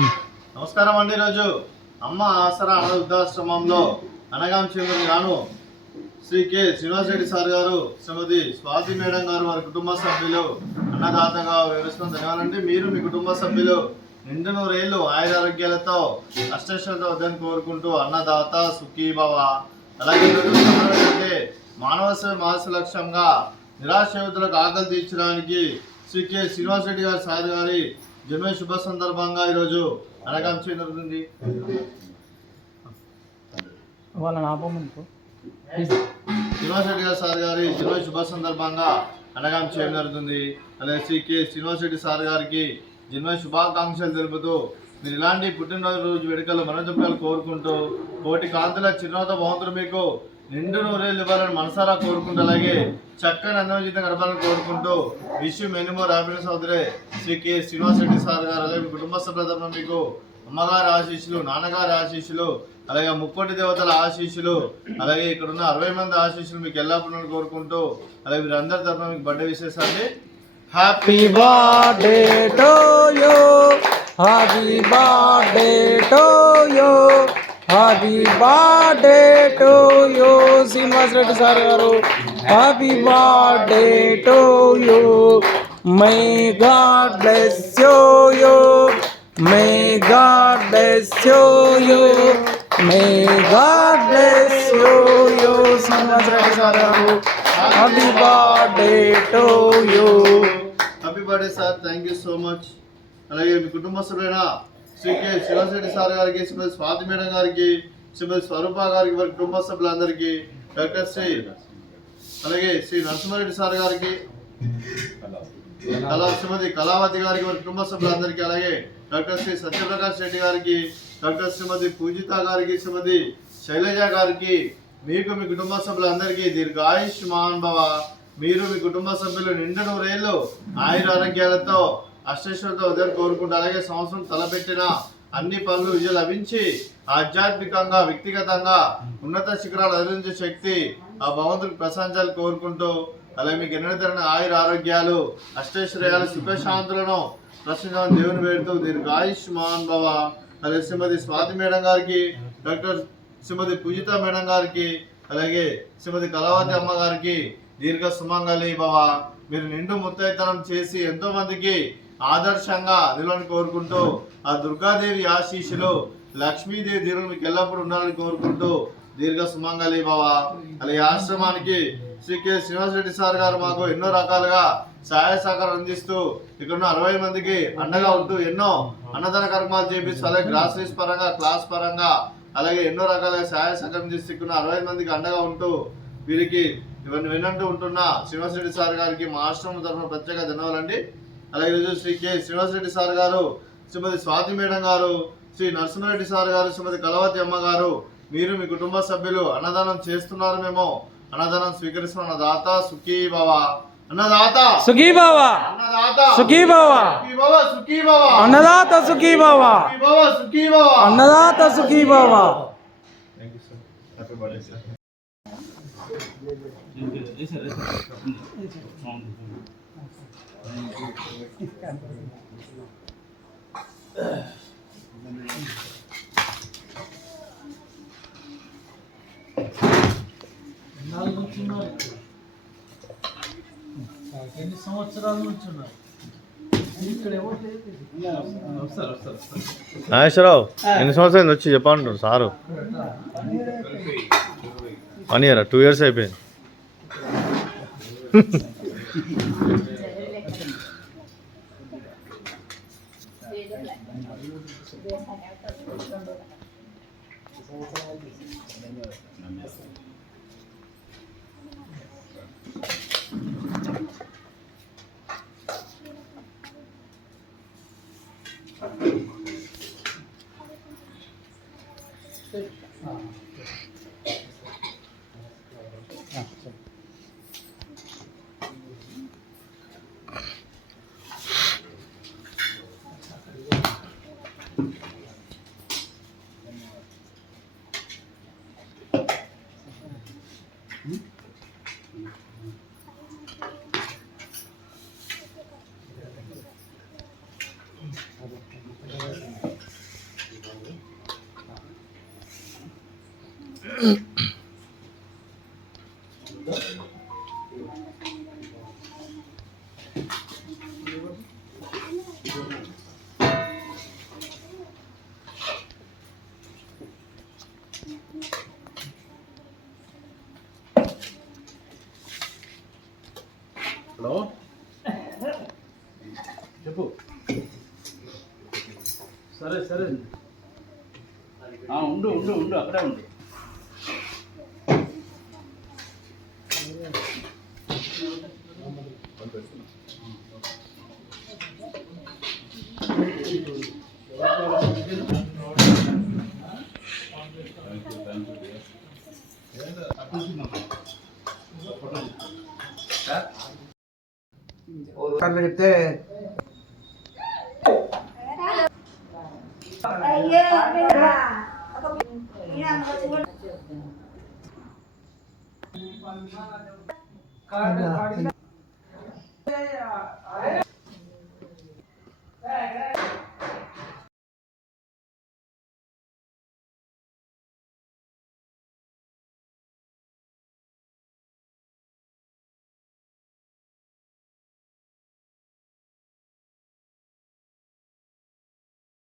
నమస్కారం అండి. ఈరోజు అమ్మ ఆసరా అనాథ వృద్ధాశ్రమంలో అనగాం చెందిన గాను శ్రీ కె శ్రీనివాసరెడ్డి సార్ గారు, శ్రీమతి స్వాతి మేడం గారు, వారి కుటుంబ సభ్యులు అన్నదాతగా వివరిస్తున్న ధన్యవాదాలండి. మీరు మీ కుటుంబ సభ్యులు నిండు నూరేళ్లు ఆయురారోగ్యాలతో అష్టైశ్వర్యాలతో వద్దని కోరుకుంటూ అన్నదాత సుఖీభవ. అలాగే మానవ సేవ మాస లక్ష్యంగా నిరాశ్రయుతులకు ఆకలి తీర్చడానికి శ్రీ కె శ్రీనివాసరెడ్డి గారు సార్ గారి జన్మ శుభ సందర్భంగా ఈరోజు అనగాం జరుగుతుంది. శ్రీనివాసరెడ్డి గారు సార్ గారి జన్మ శుభ సందర్భంగా అనగాం చేయడం జరుగుతుంది. అలాగే శ్రీ కె శ్రీనివాసరెడ్డి సార్ గారికి జన్మ శుభాకాంక్షలు తెలుపుతూ మీరు ఇలాంటి పుట్టినరోజు వేడుకలు మనోజంపాలు కోరుకుంటూ కోటి కాంతుల చిరునవ్వుతో భగవంతుడు మీకు నిండు నూరేళ్ళు ఇవ్వాలని మనసారా కోరుకుంటూ, అలాగే చక్కని అందమైన గడపాలని కోరుకుంటూ wish you many more happiness అవుతారే శ్రీ కె శ్రీనివాసరెడ్డి సార్ గారు. అలాగే మీ కుటుంబ సభ్యుల మీకు అమ్మగారి ఆశీస్సులు, నాన్నగారి ఆశీస్సులు, అలాగే ముక్కోటి దేవతల ఆశీస్సులు, అలాగే ఇక్కడ ఉన్న 60 మంది ఆశీస్సులు మీకు ఎల్లప్పుడూ కోరుకుంటూ, అలాగే వీరందరి తరఫున మీకు బర్త్డే విశేషాన్ని happy birthday to you, happy birthday to you, happy birthday to you Srinivasa Reddy sir గారు. Happy birthday to you. May God bless you, may God bless you, may God bless you Srinivasa Reddy sir గారు. Happy birthday to you. Happy birthday sir, thank you so much. అలాగే మీ కుటుంబ సభ్యులైన Shri K Srinivasa Reddy sir గారికి, Shrimati Swathi madam గారికి, శ్రీమతి స్వరూప గారికి, వారి కుటుంబ సభ్యులందరికీ, డాక్టర్ శ్రీ అలాగే శ్రీ నరసింహారెడ్డి సార్ గారికి, శ్రీమతి కళావతి గారికి, వారి కుటుంబ సభ్యులందరికీ, అలాగే డాక్టర్ శ్రీ సత్యప్రకాష్ రెడ్డి గారికి, డాక్టర్ శ్రీమతి పూజిత గారికి, శ్రీమతి శైలజ గారికి, మీకు మీ కుటుంబ సభ్యులందరికీ దీర్ఘాయుష్మాన్ భవ. మీరు మీ కుటుంబ సభ్యులు నిండు నూరేళ్లు ఆయుర ఆరోగ్యాలతో అష్టైశ్వర్యాలతో ఉదయం కోరుకుంటూ, అలాగే సంవత్సరం తలపెట్టిన అన్ని పనులు విజయం లభించి ఆధ్యాత్మికంగా వ్యక్తిగతంగా ఉన్నత శిఖరాలు అధిరించే శక్తి ఆ భగవంతుడికి ప్రశంసాలు కోరుకుంటూ, అలాగే మీకు ఎన్నడతరని ఆయుర ఆరోగ్యాలు, అష్టైశ్వర్యాలు, సుఖశాంతులను ప్రశ్నించాలని దేవుని వేడుతూ దీర్ఘాయుష్మాన్ భవ. అలాగే శ్రీమతి స్వాతి మేడం గారికి, డాక్టర్ శ్రీమతి పూజిత మేడం గారికి, అలాగే శ్రీమతి కళావతి అమ్మ గారికి దీర్ఘ సుమంగళి భవ. మీరు నిండు ముత్తైతనం చేసి ఎంతో మందికి ఆదర్శంగా నిలవని కోరుకుంటూ, ఆ దుర్గాదేవి ఆశీస్సులు, లక్ష్మీదేవి దీవులు మీకు ఎల్లప్పుడూ ఉండాలని కోరుకుంటూ దీర్ఘ సుమంగళి భవ. అలాగే ఆశ్రమానికి శ్రీ కె శ్రీనివాసరెడ్డి సార్ గారు మాకు ఎన్నో రకాలుగా సహాయ సహకారం అందిస్తూ ఇక్కడ 60 మందికి అండగా ఉంటూ ఎన్నో అన్నదాన కార్యక్రమాలు చేపిస్తూ, అలాగే గ్రాసరీస్ పరంగా, క్లాస్ పరంగా, అలాగే ఎన్నో రకాలుగా సహాయ సహకారం చేస్తూ ఇక్కడ 60 మందికి అండగా ఉంటూ వీరికి ఇవన్నీ వినంటూ ఉంటున్న శ్రీనివాసరెడ్డి సార్ గారికి మా ఆశ్రమం తరఫున ప్రత్యేక ధన్యవాదాలండి. అలాగే ఈరోజు శ్రీ కె శ్రీనివాసరెడ్డి సార్ గారు, శ్రీమతి స్వాతి మేడం గారు, శ్రీ నరసింహారెడ్డి సార్ గారు, శ్రీమతి కళావతి అమ్మ గారు, మీరు మీ కుటుంబ సభ్యులు అన్నదానం చేస్తున్నారు, మేము అన్నదానం స్వీకరిస్తున్న అన్నదాత సుఖీ భవ. అన్నదాత సుఖీ భవ, అన్నదాత సుఖీ భవ, సుఖీ భవ, అన్నదాత సుఖీ భవ, సుఖీ భవ, అన్నదాత సుఖీ భవ. Thank you sir. Happy birthday sir. ఎన్ని సంవత్సరాల నుంచి ఉన్నారు ఇక్కడ? నాగేశ్వరరావు ఎన్ని సంవత్సరాలు వచ్చి చెప్పంటారు సారు? 1 year 2 years అయిపోయింది. హలో చెప్పు. సరే సరే ఉండు ఉండు ఉండు అక్కడే ఉండు. చెప్తే అయ్యో